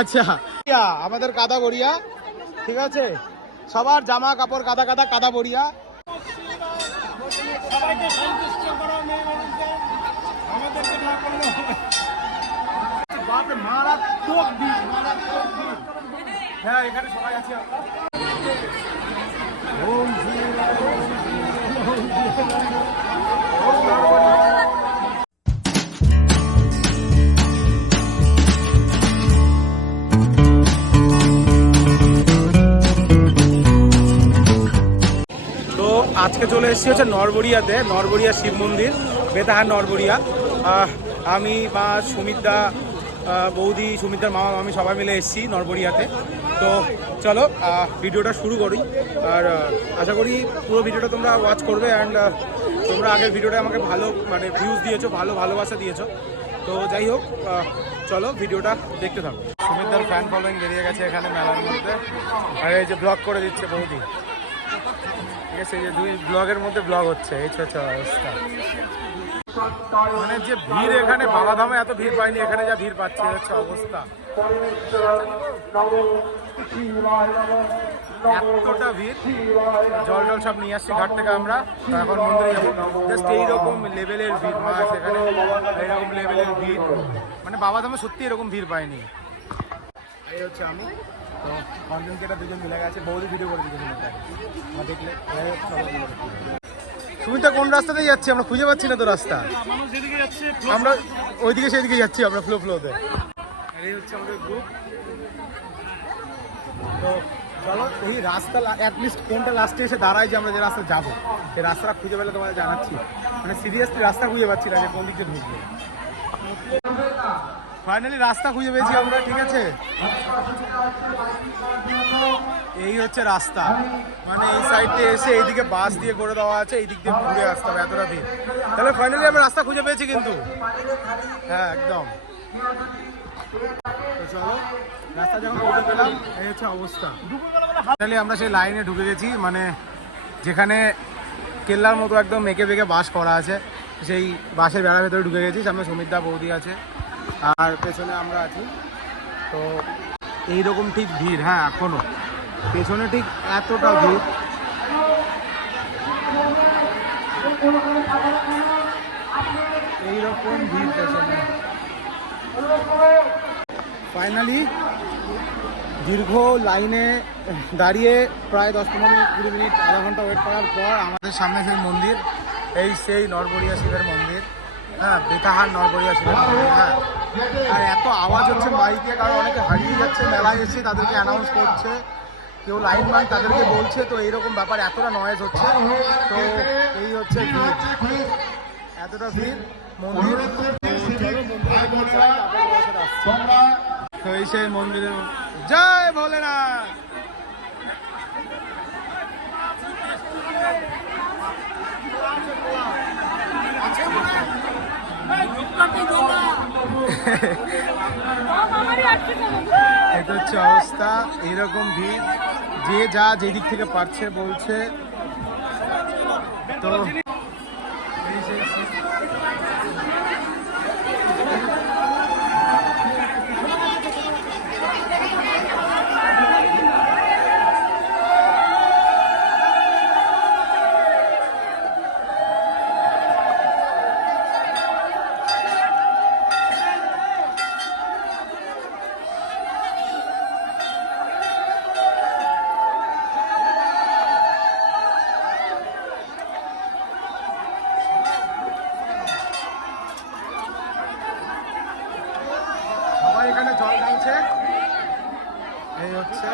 আচ্ছা। আমাদের কাদা বড়িয়া ঠিক আছে? সবার জামা কাপড় কাদা কাদা কাদা ভিড় হ্যাঁ এখানে সবাই আছে। আমরা আজকে চলে এসেছি হচ্ছে নরবরিয়াতে, নরবরিয়া শিব মন্দির, বেতাহার নরবরিয়া। আমি, মা, সুমিতদা বৌদি সুমিতার মামা আমি সবাই মিলে এসেছি নরবরিয়াতে। তো চলো ভিডিওটা শুরু করি। আর আশা করি পুরো ভিডিওটা তোমরা ওয়াচ করবে অ্যান্ড তোমরা আগের ভিডিওটা আমাকে ভালো মানে ভিউজ দিয়েছ, ভালো ভালোবাসা দিয়েছ। তো যাই হোক চলো ভিডিওটা দেখতে থাকো। সুমিতদার ফ্যান ফলোয়িং বেরিয়ে গেছে এখানে মেলার মধ্যে। আর এই যে ব্লগ করে দিচ্ছে বৌদি। ঠিক আছে যে দুই ব্লগের মধ্যে ব্লগ হচ্ছে, এই হচ্ছে অবস্থা। মানে যে ভিড় এখানে বাবাধামে এত ভিড় পাইনি, এখানে যা ভিড় পাচ্ছি অবস্থা। এতটা ভিড়, জল টল সব নিয়ে আসছি ঘাট থেকে আমরা তো এখন মন্দিরে যাব। জাস্ট এইরকম লেভেলের ভিড় মাছ এখানে, এইরকম লেভেলের ভিড়। মানে বাবাধামে সত্যি এরকম ভিড় পাইনি। এই হচ্ছে আমি। তো কন্টেন্ট ক্রিয়েটার দুজন মিলে গেছে বৌদি ভিডিও করে মিলে আমরা দেখলে। সুমিতা কোন রাস্তা দিয়ে যাচ্ছি? আমরা খুঁজে পাচ্ছি না তো রাস্তা। আমরা ওইদিকে সেদিকে যাচ্ছি আমরা ফ্লো ফ্লোতে এই হচ্ছে আমাদের গ্রুপ তো চলো এই রাস্তা অ্যাটলিস্ট কোনটা লাস্টে এসে দাঁড়ায় যে আমরা যে রাস্তা যাব? সেই রাস্তাটা খুঁজে পেলে তোমাদের জানাচ্ছি। মানে সিরিয়াসলি রাস্তা খুঁজে পাচ্ছি না যে কোন দিকে ঢুকবো। ফাইনালি রাস্তা খুঁজে পেয়েছি আমরা, ঠিক আছে? এই হচ্ছে রাস্তা। মানে এই সাইড সাইডে এসে এইদিকে বাস দিয়ে করে দেওয়া আছে এই দিক দিয়ে ঘুরে আসতে হবে, এতটা ভিড়। তাহলে ফাইনালি আমরা রাস্তা খুঁজে পেয়েছি কিন্তু। হ্যাঁ একদম। চলো, রাস্তা যখন খুঁজে পেলাম, এই হচ্ছে অবস্থা। ফাইনালি আমরা সেই লাইনে ঢুকে গেছি মানে যেখানে কেল্লার মতো একদম মেকে বেঁকে বাস করা আছে, সেই বাসের বেড়ার ভেতরে ঢুকে গেছি, সামনে সুমিত্রা বৌদি আছে। আর পেছনে আমরা আছি। তো এইরকম ঠিক ভিড় হ্যাঁ এখনও। পেছনে ঠিক এতটা ভিড়। এইরকম ভিড় পেছনে। ফাইনালি দীর্ঘ লাইনে দাঁড়িয়ে প্রায় দশ পনেরো মিনিট, কুড়ি মিনিট, আধা ঘণ্টা ওয়েট করার পর আমাদের সামনে সেই মন্দির, এই সেই নরবরিয়া শিবের মন্দির। হ্যাঁ বেতাহার, নরবরিয়া শিবের হ্যাঁ। আর এত আওয়াজ হচ্ছে মাইকে কারণ অনেকে হারিয়ে যাচ্ছে, মেলায় এসে তাদেরকে অ্যানাউন্স করছে। কেউ লাইন ম্যান তাদেরকে বলছে, তো এইরকম ব্যাপার, এতটা নয়েজ হচ্ছে। তো এই হচ্ছে এতটা ভিড়, মন্দির। তো এই সেই মন্দিরের জয় ভোলেনাথ! এটা হচ্ছে অবস্থা এরকম ভিড়। যে যা যেদিক থেকে পারছে বলছে। তো এই হচ্ছে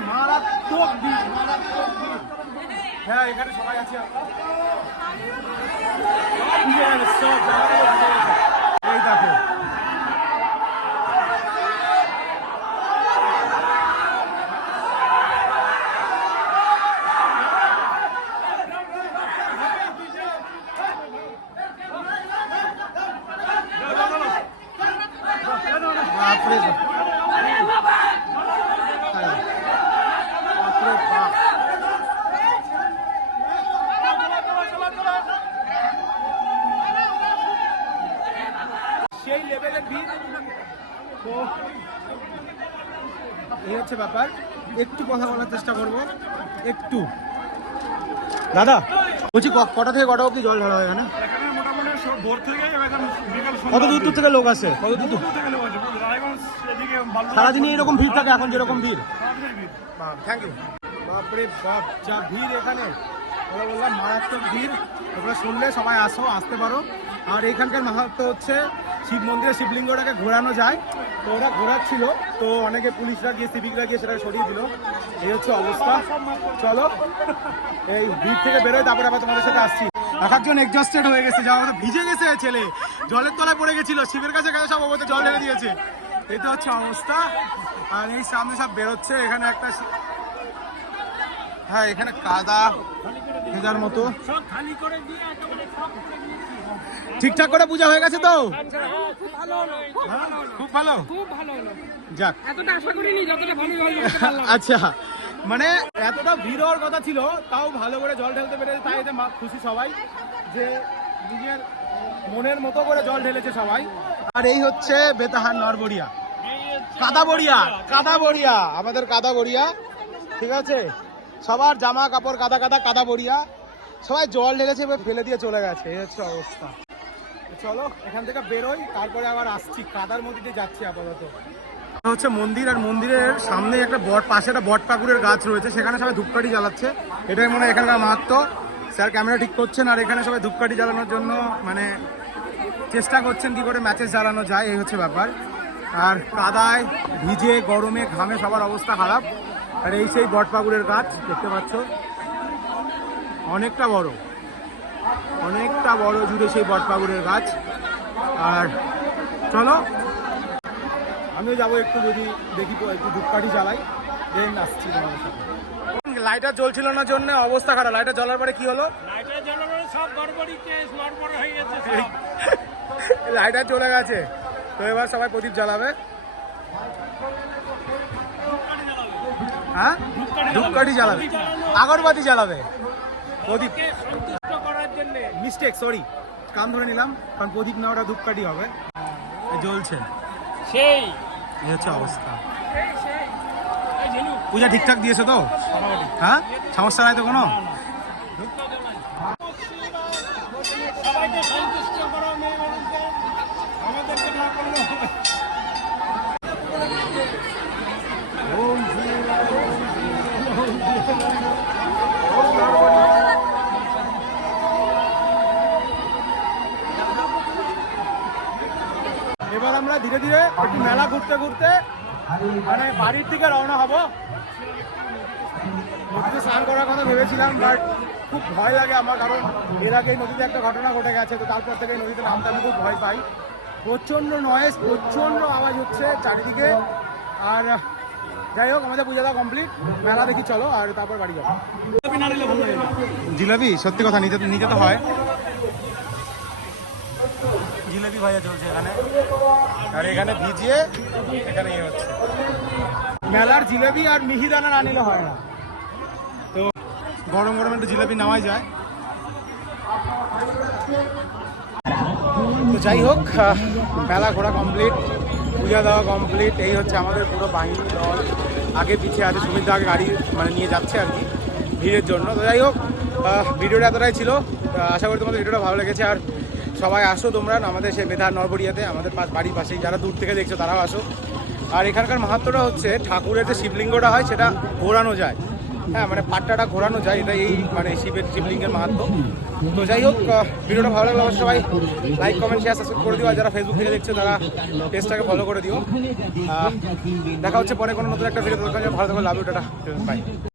বাপরে মারাত্মক দিন। হ্যাঁ এখানে সবাই আছি আমরা। এই দেখো বাপরে বাপ। হ্যাঁ। বাপরে বাপ। সেই লেভেলের ভিড় তো এই হচ্ছে ব্যাপার। একটু কথা বলার চেষ্টা করব। একটু। দাদা বলছি কটা থেকে কটা অব্দি জল ঢালা হয় সন্ধ্যা কত দূর দূর থেকে লোক আসে? কত দূর থেকে লোক সারাদিনে এরকম ভিড় থাকে এখন যেরকম ভিড়। থ্যাংক ইউ বাপরে বাপ যা ভিড় এখানে। ওরা বললাম মারাত্মক ভিড়। তোমরা শুনলে সবাই আসো আসতে পারো। আর এখানকার মাহাত্ম হচ্ছে শিব মন্দিরে শিবলিঙ্গটাকে ঘোরানো যায়। তো ওরা ঘোরাচ্ছিল, তো অনেকে পুলিশরা গিয়ে, সিভিকরা গিয়ে সেটা সরিয়ে দিল। এই হচ্ছে অবস্থা। চলো, এই ভিড় থেকে বেরোয়, তারপরে আবার তোমাদের সাথে আসছি। এক একজন এক্সস্টেড হয়ে গেছে যা ভিজে গেছে ছেলে। জলের তলায় পড়ে গেছিল, শিবের কাছে কাছে সব ওপরে জল ঢেলে দিয়েছে। এই তো হচ্ছে অবস্থা। আর এই সামনে সব বেরোচ্ছে, এখানে একটা হ্যাঁ এখানে কাদা, ভেজার মতো। খালি করে দিয়ে ঠিকঠাক করে পূজা হয়ে গেছে তো? খুব ভালো। যাক। আচ্ছা। মানে এতটা ভিড় হওয়ার কথা ছিল, তাও ভালো করে জল ঢেলতে পেরেছে, তাই এতে খুশি সবাই যে নিজের মনের মতো করে জল ঢেলেছে সবাই। আর এই হচ্ছে বেতাহার নরবড়িয়া। কাদা বড়িয়া কাদা বড়িয়া আমাদের কাদা বড়িয়া ঠিক আছে? সবার জামা কাপড় কাদা কাদা কাদা বড়িয়া সবাই জল ঢেলেছে, এবার ফেলে দিয়ে চলে গেছে, এই হচ্ছে অবস্থা। চলো, এখান থেকে বেরোই, তারপরে আবার আসছি, কাদার মধ্যে দিয়ে যাচ্ছি আপাতত। হচ্ছে মন্দির, আর মন্দিরের সামনে একটা বট, পাশে একটা বট পাকুড়ের গাছ রয়েছে, সেখানে সবাই ধূপকাঠি জ্বালাচ্ছে। এটাই মনে হয় এখানকার মাহাত্ম। স্যার ক্যামেরা ঠিক করছেন, আর এখানে সবাই ধূপকাঠি জ্বালানোর জন্য মানে চেষ্টা করছেন কি করে ম্যাচেস জ্বালানো যায়, এই হচ্ছে ব্যাপার। আর কাদায় ভিজে, গরমে, ঘামে সবার অবস্থা খারাপ। আর এই সেই বট পাকুড়ের গাছ, দেখতে পাচ্ছ। অনেকটা বড়। অনেকটা বড় জুড়ে সেই বটপাগুড়ের গাছ। আর চলো আমিও যাব একটু যদি দেখি একটু ধূপকাঠি জ্বালাই দেন আসছি তোমাদের সাথে। লাইটার জ্বলছিল না জন্য অবস্থা খারাপ। লাইটার জ্বলার পরে কি হলো? লাইটের জন্য সব গড়বড়ি কেস গড়বড় হয়ে গেছে লাইটার চলে গেছে। তো এবার সবাই প্রদীপ জ্বালাবে। হ্যাঁ? ধূপকাঠি জ্বালাবে। আগরবাতি জ্বালাবে। প্রদীপ। সন্তুষ্ট করার জন্য। মিস্টেক সরি কান ধরে নিলাম কারণ প্রদীপ না ওটা ধূপকাঠি হবে। জ্বলছে। সেই। এই হচ্ছে অবস্থা। পূজা ঠিকঠাক দিয়েছে তো? হ্যাঁ? সমস্যা নাই তো কোনো? সবাইকে সন্তুষ্ট করা মেয়ে মানুষকে আমাদেরকে না করলে হবে এবার আমরা ধীরে ধীরে একটু মেলা ঘুরতে ঘুরতে মানে বাড়ির দিকে রওনা হব। নদীতে স্নান করার কথা ভেবেছিলাম বাট খুব ভয় লাগে আমার, কারণ এর আগে নদীতে একটা ঘটনা ঘটে গেছে, তো তারপর থেকে নদীতে নামতে আমি খুব ভয় পাই। প্রচণ্ড নয়েজ প্রচণ্ড আওয়াজ হচ্ছে চারিদিকে। আর, যাই হোক, আমাদের পূজাটা কমপ্লিট মেলা দেখি চলো, আর তারপর বাড়ি যাব। জিলাপি, সত্যি কথা, নিতে নিজে তো হয়। জিলাপি ভাজা চলছে এখানে। আর এখানে ভিজিয়ে এখানে ইয়ে হচ্ছে। মেলার জিলাপি আর মিহিদানা না নিলে হয় না। তো গরম গরম একটু জিলাপি নেওয়াই যায়। তো যাই হোক মেলা ঘোরা কমপ্লিট পূজা দেওয়া কমপ্লিট এই হচ্ছে আমাদের পুরো বাহিনী দল। আগে পিছিয়ে আছে সুমিত আগে গাড়ি মানে নিয়ে যাচ্ছে আর কি ভিড়ের জন্য। তো যাই হোক ভিডিওটা এতটাই ছিল। আশা করি তোমাদের ভিডিওটা ভালো লেগেছে। আর সবাই আসো তোমরা, আমাদের সেই মেধার নরবরিয়াতে আমাদের বাড়ির পাশেই। যারা দূর থেকে দেখছ, তারাও আসো। আর এখানকার মাহাত্মটা হচ্ছে, ঠাকুরের যে শিবলিঙ্গটা হয়, সেটা ঘোরানো যায়। হ্যাঁ মানে পাট্টাটা ঘোরানো যায় এটা এই মানে শিবের শিবলিঙ্গের মাহাত্ম তো যাই হোক ভিডিওটা ভালো লাগলে অবশ্যই সবাই লাইক কমেন্ট শেয়ার সাবস্ক্রাইব করে দিও। আর যারা ফেসবুক থেকে দেখছ, তারা পেজটাকে ফলো করে দিও। দেখা হচ্ছে পরে কোনো নতুন একটা ভিডিও ভালো থাকো লাভ টাটা বাই